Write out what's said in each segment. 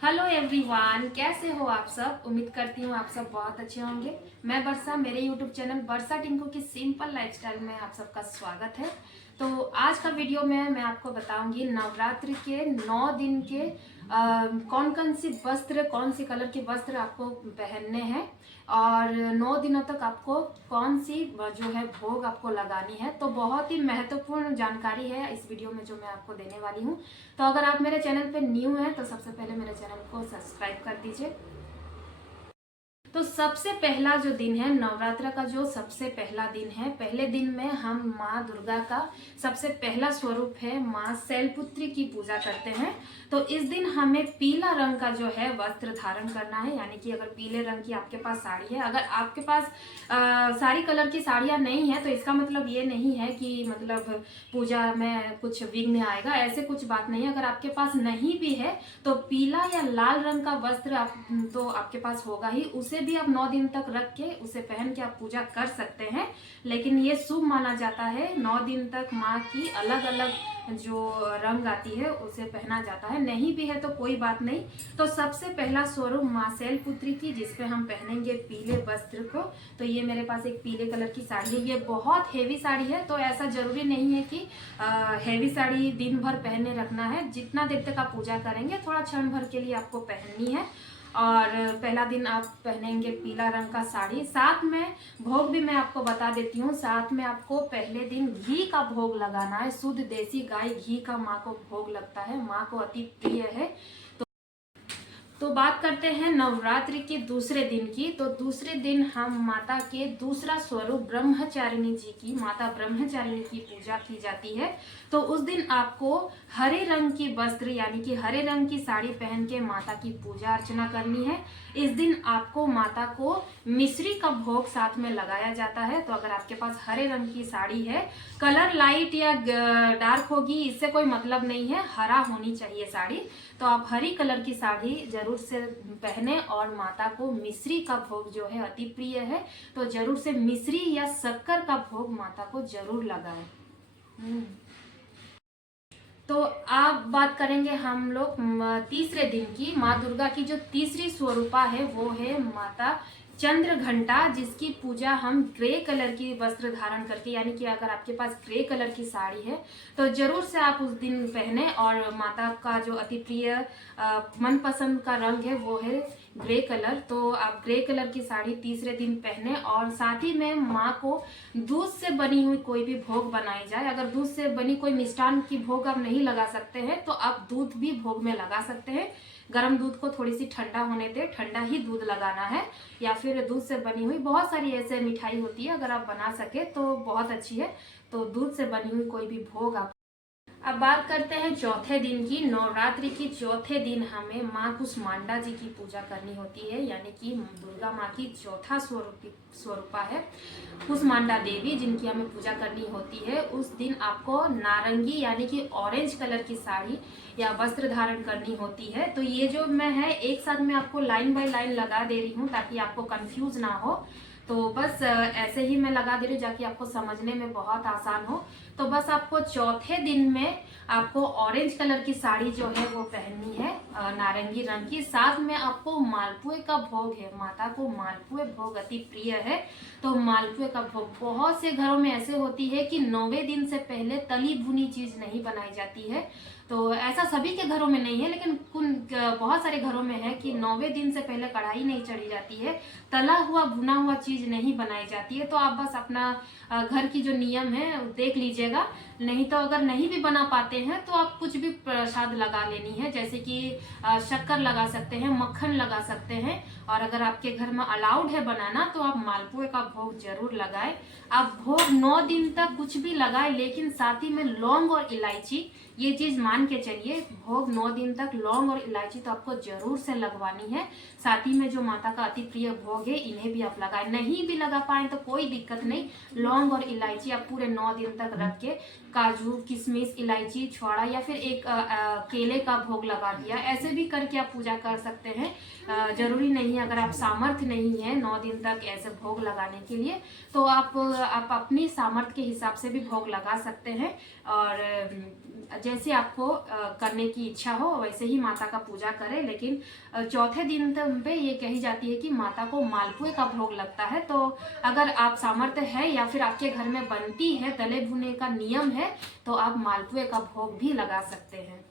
Hello everyone, कैसे हो आप सब। उम्मीद करती हूँ आप सब बहुत अच्छे होंगे। मैं वर्षा, मेरे यूट्यूब चैनल वर्षा टिंकू की सिंपल लाइफस्टाइल में आप सबका स्वागत है। तो आज का वीडियो में मैं आपको बताऊंगी नवरात्रि के 9 दिन के कौन कौन सी वस्त्र, कौन सी कलर के वस्त्र आपको पहनने हैं और 9 दिनों तक आपको कौन सी जो है भोग आपको लगानी है। तो बहुत ही महत्वपूर्ण जानकारी है इस वीडियो में जो मैं आपको देने वाली हूँ। तो अगर आप मेरे चैनल पे न्यू हैं तो सबसे पहले मेरे चैनल को सब्सक्राइब कर दीजिए। तो सबसे पहला जो दिन है नवरात्र का, जो सबसे पहला दिन है, पहले दिन में हम माँ दुर्गा का सबसे पहला स्वरूप है माँ शैलपुत्री की पूजा करते हैं। तो इस दिन हमें पीला रंग का जो है वस्त्र धारण करना है, यानी कि अगर पीले रंग की आपके पास साड़ी है, अगर आपके पास सारी कलर की साड़ियाँ नहीं है तो इसका मतलब ये नहीं है कि मतलब पूजा में कुछ विघ्न आएगा, ऐसे कुछ बात नहीं है। अगर आपके पास नहीं भी है तो पीला या लाल रंग का वस्त्र तो आपके पास होगा ही, उसे भी आप 9 दिन तक रख के उसे पहन के आप पूजा कर सकते हैं। लेकिन ये शुभ माना जाता है, 9 दिन तक माँ की अलग अलग जो रंग आती है उसे पहना जाता है। नहीं भी है तो कोई बात नहीं। तो सबसे पहला स्वरूप माँ शैलपुत्री की, जिसपे हम पहनेंगे पीले वस्त्र को। तो ये मेरे पास एक पीले कलर की साड़ी है, ये बहुत हेवी साड़ी है, तो ऐसा जरूरी नहीं है कि हेवी साड़ी दिन भर पहने रखना है। जितना देर तक आप पूजा करेंगे थोड़ा क्षण भर के लिए आपको पहननी है। और पहला दिन आप पहनेंगे पीला रंग का साड़ी। साथ में भोग भी मैं आपको बता देती हूँ, साथ में आपको पहले दिन घी का भोग लगाना है। शुद्ध देसी गाय घी का माँ को भोग लगता है, माँ को अति प्रिय है। तो बात करते हैं नवरात्रि के दूसरे दिन की। तो दूसरे दिन हम माता के दूसरा स्वरूप ब्रह्मचारिणी जी की, माता ब्रह्मचारिणी की पूजा की जाती है। तो उस दिन आपको हरे रंग की वस्त्र यानी कि हरे रंग की साड़ी पहन के माता की पूजा अर्चना करनी है। इस दिन आपको माता को मिश्री का भोग साथ में लगाया जाता है। तो अगर आपके पास हरे रंग की साड़ी है, कलर लाइट या डार्क होगी इससे कोई मतलब नहीं है, हरा होनी चाहिए साड़ी। तो आप हरी कलर की साड़ी जरूर से पहने और माता को मिश्री का भोग जो है अति प्रिय है, तो जरूर से मिश्री या शक्कर का भोग माता को जरूर लगाएं। तो अब बात करेंगे हम लोग तीसरे दिन की। माँ दुर्गा की जो तीसरी स्वरूपा है वो है माता चंद्र घंटा, जिसकी पूजा हम ग्रे कलर की वस्त्र धारण करके, यानी कि अगर आपके पास ग्रे कलर की साड़ी है तो जरूर से आप उस दिन पहने। और माता का जो अति प्रिय मनपसंद का रंग है वो है ग्रे कलर। तो आप ग्रे कलर की साड़ी तीसरे दिन पहने और साथ ही में माँ को दूध से बनी हुई कोई भी भोग बनाई जाए। अगर दूध से बनी कोई मिष्ठान की भोग आप नहीं लगा सकते हैं तो आप दूध भी भोग में लगा सकते हैं। गर्म दूध को थोड़ी सी ठंडा होने दे, ठंडा ही दूध लगाना है। या फिर दूध से बनी हुई बहुत सारी ऐसे मिठाई होती है, अगर आप बना सके तो बहुत अच्छी है। तो दूध से बनी हुई कोई भी भोग आप। अब बात करते हैं चौथे दिन की। नवरात्रि की चौथे दिन हमें माँ कुष्मांडा जी की पूजा करनी होती है, यानी कि दुर्गा माँ की चौथा स्वरूपा है कुष्मांडा देवी, जिनकी हमें पूजा करनी होती है। उस दिन आपको नारंगी यानी कि ऑरेंज कलर की साड़ी या वस्त्र धारण करनी होती है। तो ये जो मैं है एक साथ में आपको लाइन बाय लाइन लगा दे रही हूँ ताकि आपको कंफ्यूज ना हो। तो बस ऐसे ही मैं लगा दे रही हूँ ताकि आपको समझने में बहुत आसान हो। तो बस आपको चौथे दिन में आपको ऑरेंज कलर की साड़ी जो है वो पहननी है, नारंगी रंग की। साथ में आपको मालपुए का भोग है, माता को मालपुए भोग अति प्रिय है। तो मालपुए का भोग, बहुत से घरों में ऐसे होती है कि 9वें दिन से पहले तली भुनी चीज नहीं बनाई जाती है। तो ऐसा सभी के घरों में नहीं है, लेकिन बहुत सारे घरों में है कि 9वें दिन से पहले कढ़ाई नहीं चढ़ी जाती है, तला हुआ भुना हुआ चीज नहीं बनाई जाती है। तो आप बस अपना घर की जो नियम है देख लीजिएगा। नहीं तो अगर नहीं भी बना पाते हैं तो आप कुछ भी प्रसाद लगा लेनी है, जैसे कि शक्कर लगा सकते हैं, मक्खन लगा सकते हैं। और अगर आपके घर में अलाउड है बनाना तो आप मालपुए का भोग जरूर लगाएं। आप भोग 9 दिन तक कुछ भी लगाए, लेकिन साथ ही में लौंग और इलायची, ये चीज मान के चलिए, भोग 9 दिन तक लौंग और इलायची तो आपको जरूर से लगवानी है। साथ ही में जो माता का अति प्रिय भोग है इन्हें भी आप लगाए। नहीं भी लगा पाए तो कोई दिक्कत नहीं, लौंग और इलायची आप पूरे 9 दिन तक रख के काजू किशमिश इलायची छुआड़ा या फिर एक केले का भोग लगा दिया, ऐसे भी करके आप पूजा कर सकते हैं। जरूरी नहीं है, अगर आप सामर्थ्य नहीं है 9 दिन तक ऐसे भोग लगाने के लिए तो आप अपनी सामर्थ्य के हिसाब से भी भोग लगा सकते हैं। और जैसे आपको करने की इच्छा हो वैसे ही माता का पूजा करें। लेकिन चौथे दिन पे ये कही जाती है कि माता को मालपुए का भोग लगता है। तो अगर आप सामर्थ्य है या फिर आपके घर में बनती है, तले भुने का नियम है, तो आप मालपुए का भोग भी लगा सकते हैं।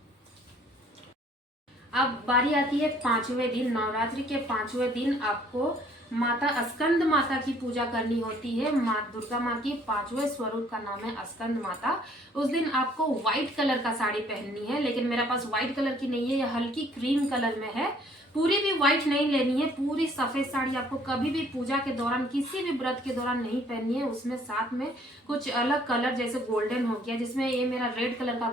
अब बारी आती है 5वें दिन। नवरात्रि के 5वें दिन आपको माता स्कंद माता की पूजा करनी होती है। माँ दुर्गा माँ की 5वें स्वरूप का नाम है स्कंद माता। उस दिन आपको व्हाइट कलर का साड़ी पहननी है, लेकिन मेरे पास व्हाइट कलर की नहीं है, यह हल्की क्रीम कलर में है। पूरी भी व्हाइट नहीं लेनी है, पूरी सफेद साड़ी आपको कभी भी पूजा के दौरान, किसी भी व्रत के दौरान नहीं पहननी है। उसमें साथ में कुछ अलग कलर जैसे गोल्डन हो गया, जिसमें ये मेरा रेड कलर का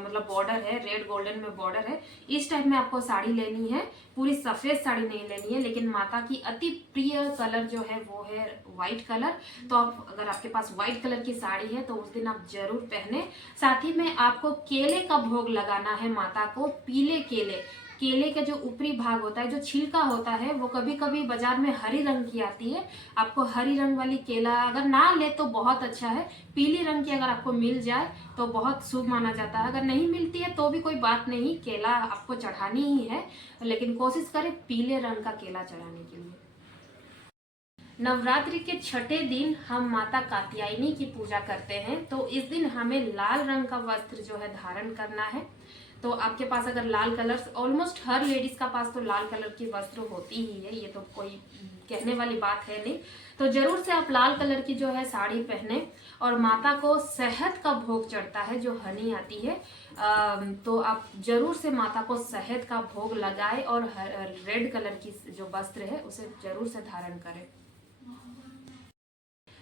मतलब बॉर्डर है, रेड गोल्डन में बॉर्डर है, इस टाइप में आपको साड़ी लेनी है। पूरी सफेद साड़ी नहीं लेनी है, लेकिन माता की अति प्रिय कलर जो है वो है व्हाइट कलर। तो आप अगर आपके पास व्हाइट कलर की साड़ी है तो उस दिन आप जरूर पहने। साथ ही में आपको केले का भोग लगाना है माता को। पीले केले, केले का जो ऊपरी भाग होता है, जो छिलका होता है, वो कभी कभी बाजार में हरी रंग की आती है। आपको हरी रंग वाली केला अगर ना ले तो बहुत अच्छा है। पीली रंग की अगर आपको मिल जाए तो बहुत शुभ माना जाता है। अगर नहीं मिलती है तो भी कोई बात नहीं, केला आपको चढ़ानी ही है, लेकिन कोशिश करें पीले रंग का केला चढ़ाने के लिए। नवरात्रि के छठे दिन हम माता कात्यायनी की पूजा करते हैं। तो इस दिन हमें लाल रंग का वस्त्र जो है धारण करना है। तो आपके पास अगर लाल कलर, ऑलमोस्ट हर लेडीज का पास तो लाल कलर की वस्त्र होती ही है, ये तो कोई कहने वाली बात है नहीं। तो जरूर से आप लाल कलर की जो है साड़ी पहने। और माता को शहद का भोग चढ़ता है, जो हनी आती है, तो आप जरूर से माता को शहद का भोग लगाए और रेड कलर की जो वस्त्र है उसे जरूर से धारण करें।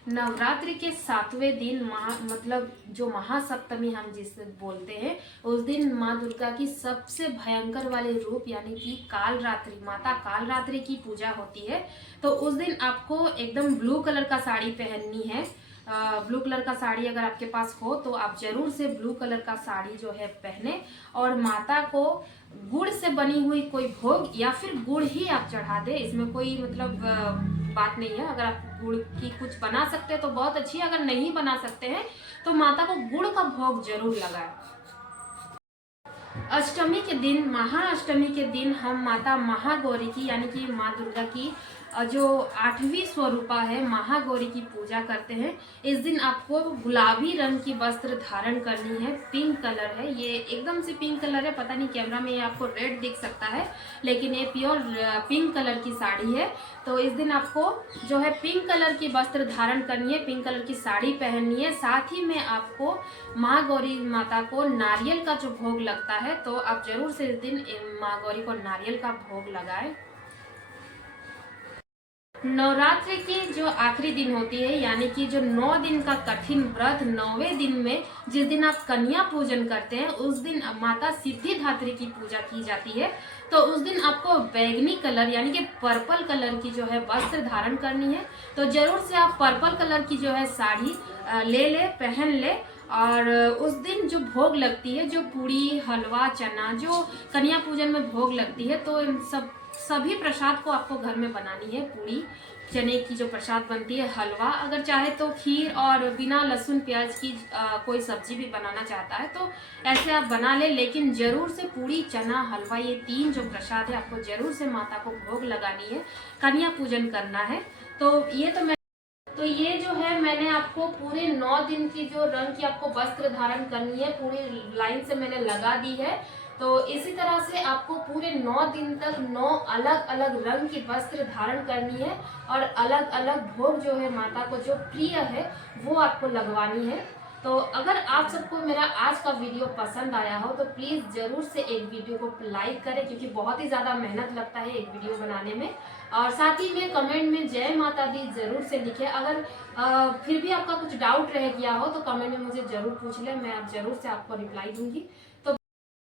नवरात्रि के 7वें दिन मतलब जो महासप्तमी हम जिसे बोलते हैं, उस दिन माँ दुर्गा की सबसे भयंकर वाले रूप यानी कि कालरात्रि, माता कालरात्रि की पूजा होती है। तो उस दिन आपको एकदम ब्लू कलर का साड़ी पहननी है। ब्लू कलर का साड़ी अगर आपके पास हो तो आप जरूर से ब्लू कलर का साड़ी जो है पहने। और माता को गुड़ से बनी हुई कोई भोग या फिर गुड़ ही आप चढ़ा दे, इसमें कोई मतलब बात नहीं है। अगर आप गुड़ की कुछ बना सकते हैं तो बहुत अच्छी है, अगर नहीं बना सकते हैं तो माता को गुड़ का भोग जरूर लगाएं। अष्टमी के दिन, महाअष्टमी के दिन हम माता महागौरी की यानी कि माँ दुर्गा की जो 8वीं स्वरूपा है महागौरी की पूजा करते हैं। इस दिन आपको गुलाबी रंग की वस्त्र धारण करनी है। पिंक कलर है, ये एकदम से पिंक कलर है, पता नहीं कैमरा में ये आपको रेड दिख सकता है, लेकिन ये प्योर पिंक कलर की साड़ी है। तो इस दिन आपको जो है पिंक कलर की वस्त्र धारण करनी है, पिंक कलर की साड़ी पहननी है। साथ ही में आपको महागौरी माता को नारियल का जो भोग लगता है, तो आप जरूर से इस दिन महागौरी को नारियल का भोग लगाएं। नवरात्रि की जो आखिरी दिन होती है यानी कि जो 9 दिन का कठिन व्रत, 9वें दिन में जिस दिन आप कन्या पूजन करते हैं, उस दिन माता सिद्धिदात्री की पूजा की जाती है। तो उस दिन आपको बैगनी कलर यानी कि पर्पल कलर की जो है वस्त्र धारण करनी है। तो जरूर से आप पर्पल कलर की जो है साड़ी ले पहन ले। और उस दिन जो भोग लगती है, जो पूरी हलवा चना जो कन्या पूजन में भोग लगती है, तो इन सभी प्रसाद को आपको घर में बनानी है। पूरी चने की जो प्रसाद बनती है, हलवा, अगर चाहे तो खीर, और बिना लहसुन प्याज की कोई सब्जी भी बनाना चाहता है तो ऐसे आप बना ले। लेकिन जरूर से पूरी चना हलवा, ये 3 जो प्रसाद है आपको जरूर से माता को भोग लगानी है, कन्या पूजन करना है। तो ये जो है मैंने आपको पूरे 9 दिन की जो रंग की आपको वस्त्र धारण करनी है पूरी लाइन से मैंने लगा दी है। तो इसी तरह से आपको पूरे 9 दिन तक 9 अलग अलग रंग की वस्त्र धारण करनी है और अलग अलग भोग जो है माता को जो प्रिय है वो आपको लगवानी है। तो अगर आप सबको मेरा आज का वीडियो पसंद आया हो तो प्लीज़ ज़रूर से एक वीडियो को लाइक करें, क्योंकि बहुत ही ज़्यादा मेहनत लगता है एक वीडियो बनाने में। और साथ ही में कमेंट में जय माता दी ज़रूर से लिखें। अगर फिर भी आपका कुछ डाउट रह गया हो तो कमेंट में मुझे ज़रूर पूछ लें, मैं आप ज़रूर से आपको रिप्लाई दूंगी।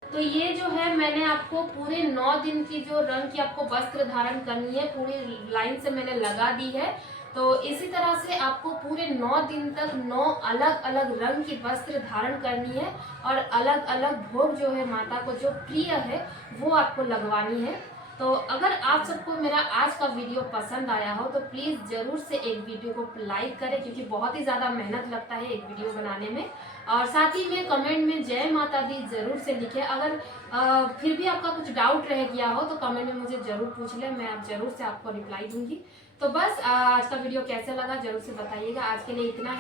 तो ये जो है मैंने आपको पूरे 9 दिन की जो रंग की आपको वस्त्र धारण करनी है पूरी लाइन से मैंने लगा दी है। तो इसी तरह से आपको पूरे 9 दिन तक 9 अलग अलग रंग की वस्त्र धारण करनी है और अलग अलग भोग जो है माता को जो प्रिय है वो आपको लगवानी है। तो अगर आप सबको मेरा आज का वीडियो पसंद आया हो तो प्लीज़ ज़रूर से एक वीडियो को लाइक करें, क्योंकि बहुत ही ज़्यादा मेहनत लगता है एक वीडियो बनाने में। और साथ ही में कमेंट में जय माता दी ज़रूर से लिखें। अगर फिर भी आपका कुछ डाउट रह गया हो तो कमेंट में मुझे ज़रूर पूछ लें, मैं आप ज़रूर से आपको रिप्लाई दूंगी। तो बस आज का वीडियो कैसे लगा ज़रूर से बताइएगा। आज के लिए इतना ही।